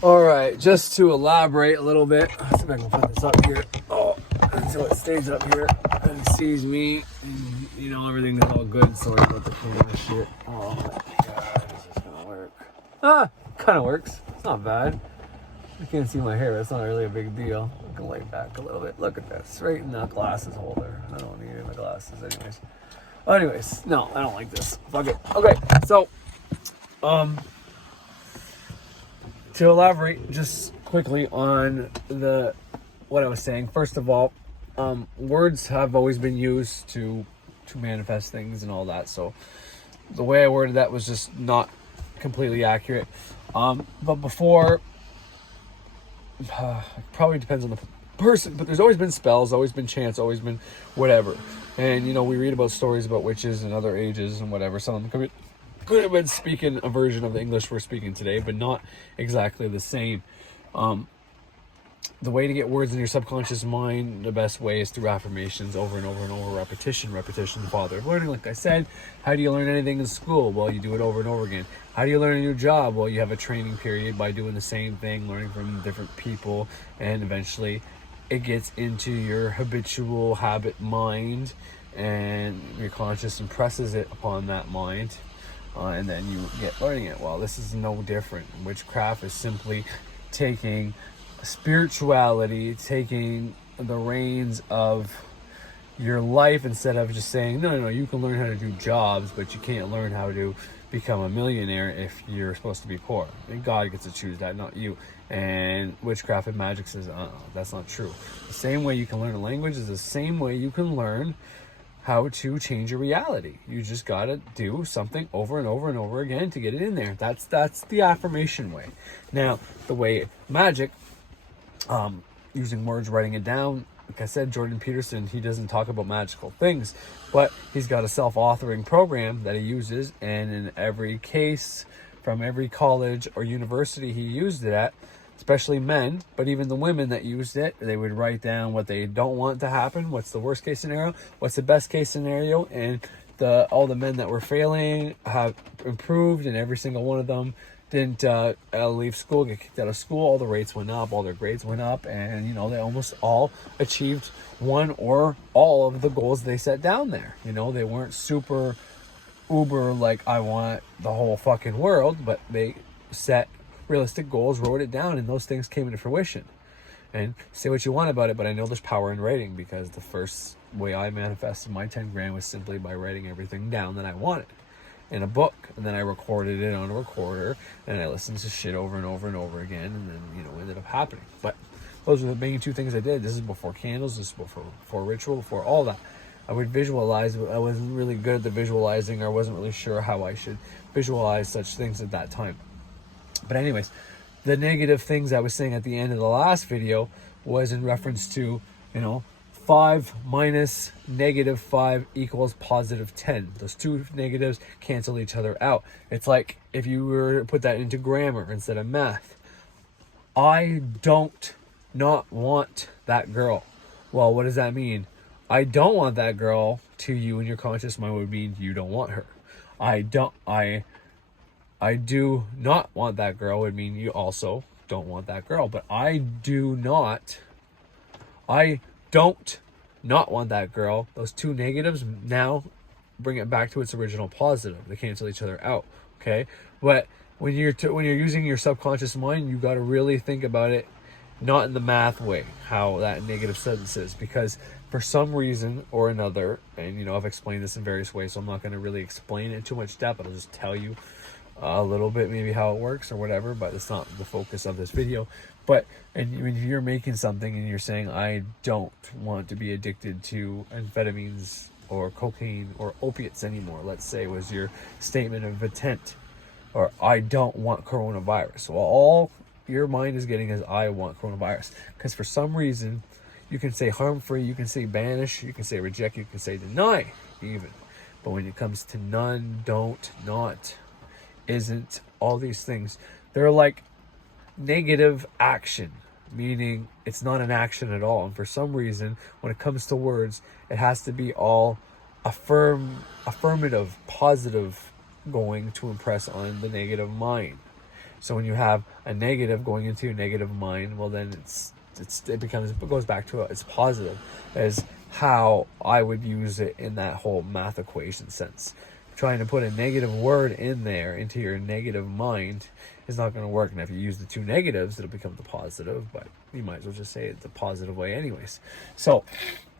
All right, just to elaborate a little bit, let's see if I can put this up here. Oh, until it stays up here and sees me, and you know everything is all good. Sorry about the camera shit. Oh my god, is this gonna work? Kind of works. It's not bad. You can't see my hair. That's not really a big deal. I can lay back a little bit. Look at this, right in the glasses holder. I don't need my glasses, anyways. No, I don't like this. Fuck it. Okay, so, to elaborate just quickly on what I was saying, first of all, words have always been used to manifest things and all that. So the way I worded that was just not completely accurate. But before, it probably depends on the person, but there's always been spells, always been chants, always been whatever. And you know, we read about stories about witches and other ages and whatever. Some of them could have been speaking a version of the English we're speaking today, but not exactly the same. The way to get words in your subconscious mind, the best way is through affirmations, over and over and over, repetition, the father of learning. Like I said, how do you learn anything in school? Well, you do it over and over again. How do you learn a new job? Well, you have a training period by doing the same thing, learning from different people, and eventually it gets into your habitual habit mind, and your conscious impresses it upon that mind. And then you get learning it. Well, this is no different. Witchcraft is simply taking spirituality, taking the reins of your life, instead of just saying, no, you can learn how to do jobs, but you can't learn how to become a millionaire if you're supposed to be poor. And God gets to choose that, not you. And witchcraft and magic says, that's not true. The same way you can learn a language is the same way you can learn how to change your reality. You just gotta do something over and over and over again to get it in there. That's the affirmation way. Now, the way magic, using words, writing it down, like I said, Jordan Peterson, he doesn't talk about magical things, but he's got a self-authoring program that he uses, and in every case, from every college or university he used it at, especially men, but even the women that used it, they would write down what they don't want to happen, what's the worst case scenario, what's the best case scenario, and all the men that were failing have improved, and every single one of them didn't leave school, get kicked out of school. All the rates went up, all their grades went up, and you know, they almost all achieved one or all of the goals they set down there. You know, they weren't super uber like I want the whole fucking world, but they set realistic goals, wrote it down, and those things came into fruition. And say what you want about it, but I know there's power in writing, because the first way I manifested my 10 grand was simply by writing everything down that I wanted in a book, and then I recorded it on a recorder, and I listened to shit over and over and over again, and then, you know, it ended up happening. But those are the main two things I did. This is before candles, this is before ritual, before all that. I would visualize, but I wasn't really good at the visualizing, or I wasn't really sure how I should visualize such things at that time. But anyways, the negative things I was saying at the end of the last video was in reference to, you know, 5 minus negative 5 equals positive 10. Those two negatives cancel each other out. It's like if you were to put that into grammar instead of math. I don't not want that girl. Well, what does that mean? I don't want that girl to you in your conscious mind would mean you don't want her. I do not want that girl would mean you also don't want that girl. But I don't not want that girl. Those two negatives now bring it back to its original positive. They cancel each other out. Okay, but when you're using your subconscious mind, you got to really think about it, not in the math way, how that negative sentence is, because for some reason or another, and you know, I've explained this in various ways, so I'm not going to really explain it in too much depth. I'll just tell you a little bit maybe how it works or whatever, but it's not the focus of this video. But and when you're making something and you're saying, I don't want to be addicted to amphetamines or cocaine or opiates anymore, let's say was your statement of intent, or I don't want coronavirus. Well, all your mind is getting is I want coronavirus, because for some reason you can say harm-free, you can say banish, you can say reject, you can say deny even, but when it comes to none, don't, not, isn't, all these things, they're like negative action, meaning it's not an action at all. And for some reason, when it comes to words, it has to be all affirmative, positive, going to impress on the negative mind. So when you have a negative going into your negative mind, well, then it goes back to it's positive, as how I would use it in that whole math equation sense. Trying to put a negative word in there into your negative mind is not going to work. And if you use the two negatives, it'll become the positive, but you might as well just say it the positive way anyways. So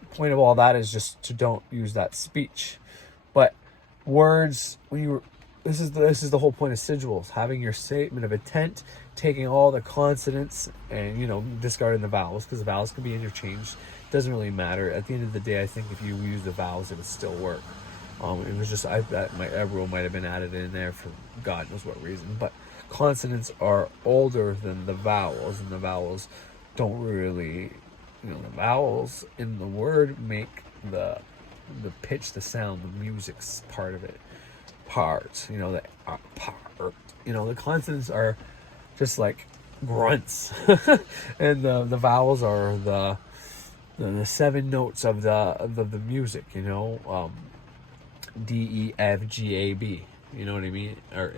the point of all that is just to don't use that speech. But words, this is the whole point of sigils, having your statement of intent, taking all the consonants and discarding the vowels, because the vowels can be interchanged. It doesn't really matter. At the end of the day, I think if you use the vowels, it would still work. It was just that rule might have been added in there for God knows what reason, but consonants are older than the vowels, and the vowels don't really, the vowels in the word make the pitch, the sound, the music's part of it. The consonants are just like grunts, and the vowels are the seven notes of the music. D, E, F, G, A, B. You know what I mean? Or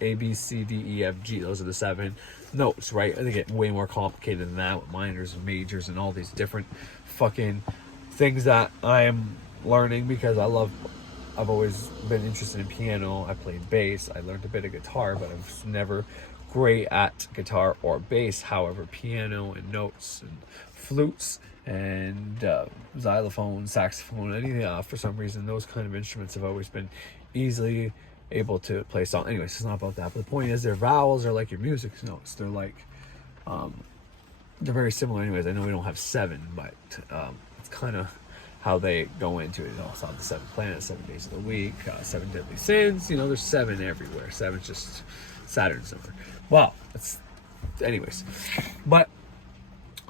A, B, C, D, E, F, G. Those are the seven notes, right? They get way more complicated than that with minors and majors and all these different fucking things that I am learning because I've always been interested in piano. I played bass. I learned a bit of guitar, but I was never great at guitar or bass. However, piano and notes and flutes and xylophone, saxophone, anything, for some reason, those kind of instruments have always been easily able to play songs. Anyways, it's not about that. But the point is, their vowels are like your music notes. They're like, they're very similar. Anyways, I know we don't have seven, but it's kind of how they go into it. You also have the 7 planets, 7 days of the week, 7 deadly sins. There's 7 everywhere. 7's just Saturn's number. Well, anyways, but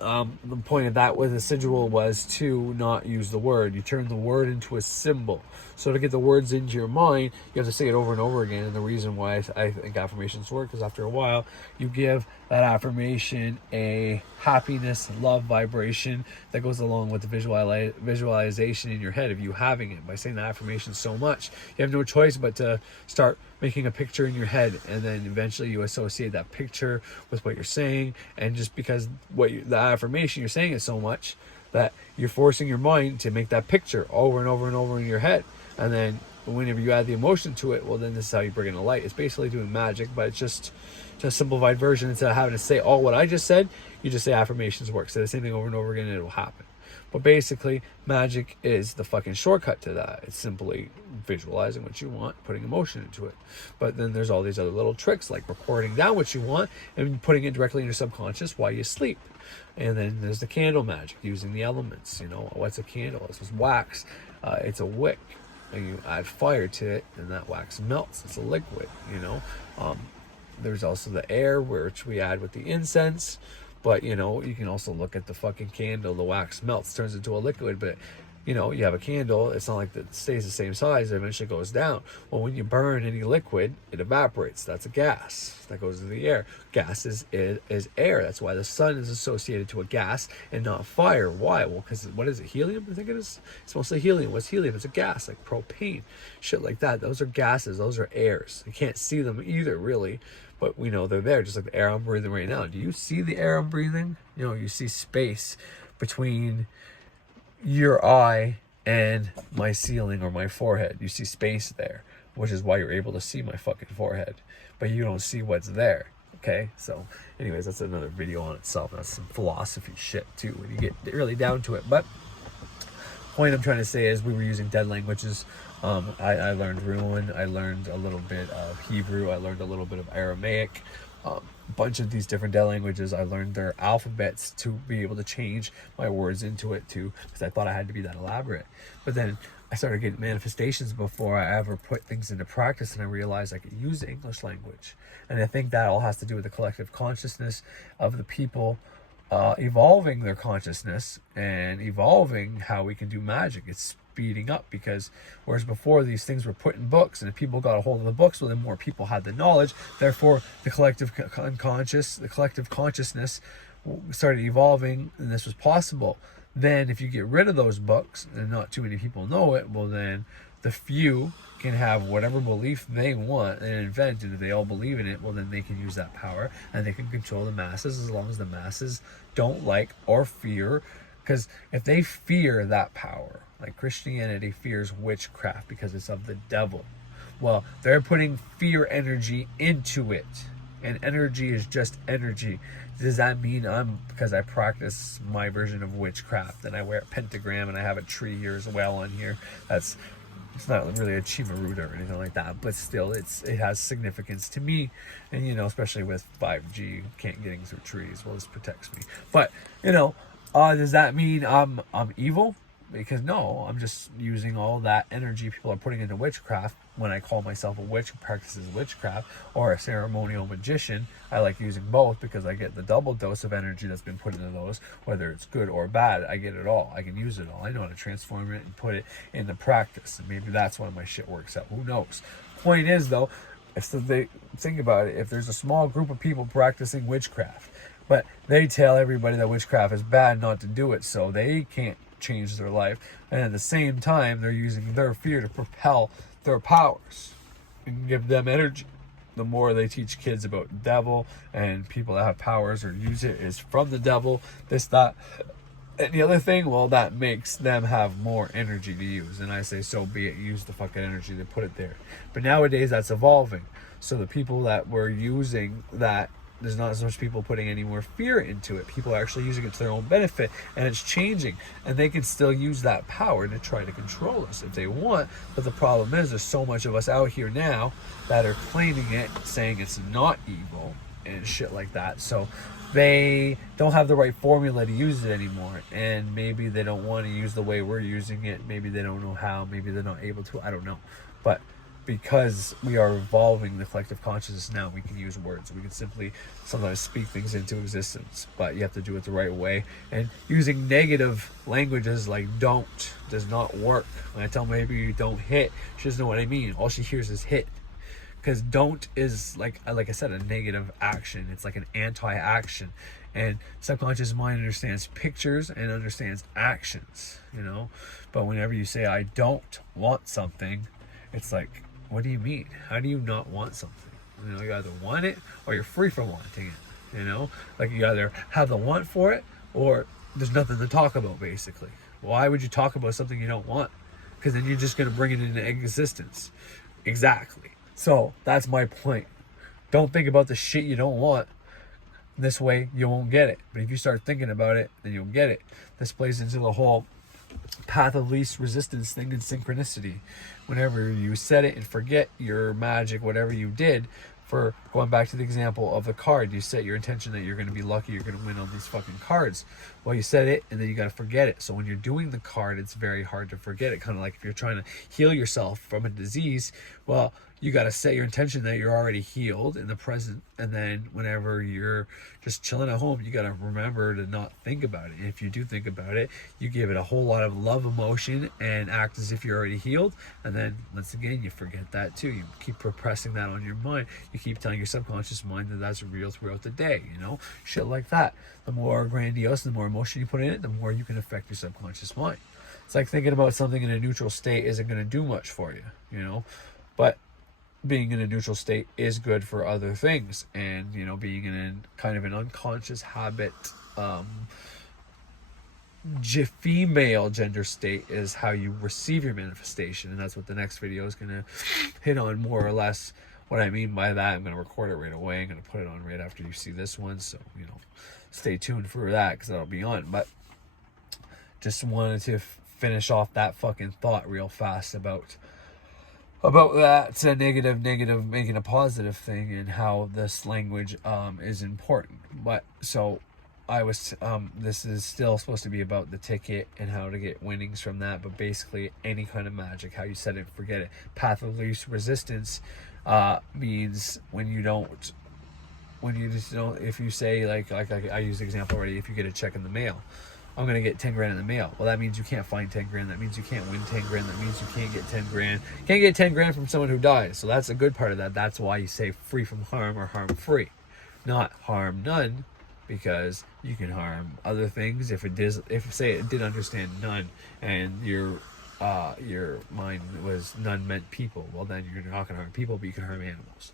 the point of that with a sigil was to not use the word. You turn the word into a symbol. So to get the words into your mind, you have to say it over and over again. And the reason why I think affirmations work is after a while, you give that affirmation a happiness, love vibration that goes along with the visualization in your head of you having it. By saying the affirmation so much, you have no choice but to start making a picture in your head, and then eventually you associate that picture with what you're saying. And just because the affirmation you're saying is so much that you're forcing your mind to make that picture over and over and over in your head. And then whenever you add the emotion to it, well, then this is how you bring in the light. It's basically doing magic, but it's just a simplified version. Instead of having to say all what I just said, you just say affirmations work. Say the same thing over and over again and it will happen. But basically, magic is the fucking shortcut to that. It's simply visualizing what you want, putting emotion into it. But then there's all these other little tricks, like recording down what you want and putting it directly in your subconscious while you sleep. And then there's the candle magic, using the elements. What's a candle? This is wax. It's a wick. And you add fire to it, and that wax melts. It's a liquid, There's also the air, which we add with the incense. But, you can also look at the fucking candle. The wax melts, turns into a liquid. But, you have a candle. It's not like it stays the same size. It eventually goes down. Well, when you burn any liquid, it evaporates. That's a gas that goes into the air. Gas is air. That's why the sun is associated to a gas and not fire. Why? Well, because what is it? Helium? I think it is. It's mostly helium. What's helium? It's a gas, like propane. Shit like that. Those are gases. Those are airs. You can't see them either, really. But we know they're there, just like the air I'm breathing right now. Do you see the air I'm breathing? You see space between your eye and my ceiling or my forehead. You see space there, which is why you're able to see my fucking forehead. But you don't see what's there. Okay? So, anyways, that's another video on itself. That's some philosophy shit, too, when you get really down to it. But point I'm trying to say is we were using dead languages. I learned Ruan. I learned a little bit of Hebrew. I learned a little bit of Aramaic. A bunch of these different dead languages. I learned their alphabets to be able to change my words into it too, because I thought I had to be that elaborate. But then I started getting manifestations before I ever put things into practice, and I realized I could use the English language. And I think that all has to do with the collective consciousness of the people evolving their consciousness and evolving how we can do magic. It's speeding up, because whereas before these things were put in books, and if people got a hold of the books, well, then more people had the knowledge. Therefore, the collective consciousness started evolving, and this was possible. Then if you get rid of those books and not too many people know it, well, then the few can have whatever belief they want and invent, and if they all believe in it, well, then they can use that power and they can control the masses, as long as the masses don't like or fear. Because if they fear that power, like Christianity fears witchcraft because it's of the devil, well, they're putting fear energy into it, and energy is just energy. Does that mean because I practice my version of witchcraft and I wear a pentagram and I have a tree here as well on here, it's not really a chimaruda or anything like that, but still it has significance to me. And especially with 5G, can't getting through trees, well, this protects me. But does that mean I'm evil? Because no, I'm just using all that energy people are putting into witchcraft. When I call myself a witch who practices witchcraft, or a ceremonial magician, I like using both because I get the double dose of energy that's been put into those, whether it's good or bad. I get it all. I can use it all. I know how to transform it and put it into practice, and maybe that's why my shit works out. Who knows? Point is, though, if they think about it, if there's a small group of people practicing witchcraft, but they tell everybody that witchcraft is bad, not to do it, so they can't change their life, and at the same time they're using their fear to propel their powers and give them energy. The more they teach kids about devil and people that have powers or use it is from the devil, this, that, and the other thing, well, that makes them have more energy to use. And I say, so be it, use the fucking energy to put it there. But nowadays that's evolving, so the people that were using that, there's not as much people putting any more fear into it. People are actually using it to their own benefit, and it's changing. And they can still use that power to try to control us if they want. But the problem is, there's so much of us out here now that are claiming it, saying it's not evil and shit like that. So they don't have the right formula to use it anymore. And maybe they don't want to use the way we're using it. Maybe they don't know how. Maybe they're not able to. I don't know. But because we are evolving the collective consciousness now, we can use words. We can simply sometimes speak things into existence, but you have to do it the right way. And using negative languages like don't does not work. When I tell my baby don't hit, she doesn't know what I mean. All she hears is hit. Because don't is, like I said, a negative action. It's like an anti-action. And subconscious mind understands pictures and understands actions, But whenever you say, I don't want something, it's like, what do you mean? How do you not want something? You either want it or you're free from wanting it. Like you either have the want for it or there's nothing to talk about, basically. Why would you talk about something you don't want? Because then you're just going to bring it into existence. Exactly. So that's my point. Don't think about the shit you don't want. This way you won't get it. But if you start thinking about it, then you'll get it. This plays into the whole path of least resistance thing in synchronicity. Whenever you set it and forget your magic, whatever you did, for going back to the example of the card, you set your intention that you're going to be lucky, you're going to win all these fucking cards. Well, you set it and then you got to forget it. So when you're doing the card, it's very hard to forget it. Kind of like if you're trying to heal yourself from a disease, well, you got to set your intention that you're already healed in the present, and then whenever you're just chilling at home, you got to remember to not think about it. And if you do think about it, you give it a whole lot of love emotion and act as if you're already healed, and then once again you forget that too. You keep repressing that on your mind. You keep telling your subconscious mind that that's real throughout the day, shit like that. The more grandiose, the more emotion you put in it, the more you can affect your subconscious mind. It's like thinking about something in a neutral state isn't going to do much for you, but being in a neutral state is good for other things. And being in kind of an unconscious habit, female gender state is how you receive your manifestation. And that's what the next video is going to hit on, more or less what I mean by that. I'm going to record it right away. I'm going to put it on right after you see this one, so stay tuned for that, because that'll be on. But just wanted to finish off that fucking thought real fast about that negative making a positive thing, and how this language is important. But so I was this is still supposed to be about the ticket and how to get winnings from that, but basically any kind of magic, how you set it, forget it. Path of least resistance means when you just don't, if you say like I used the example already, if you get a check in the mail, I'm going to get 10 grand in the mail. Well, that means you can't find 10 grand. That means you can't win 10 grand. That means you can't get 10 grand. Can't get 10 grand from someone who dies. So that's a good part of that. That's why you say free from harm or harm free, not harm none, because you can harm other things. If say it did understand none, and you're your mind was none meant people. Well, then you're not going to harm people, but you can harm animals.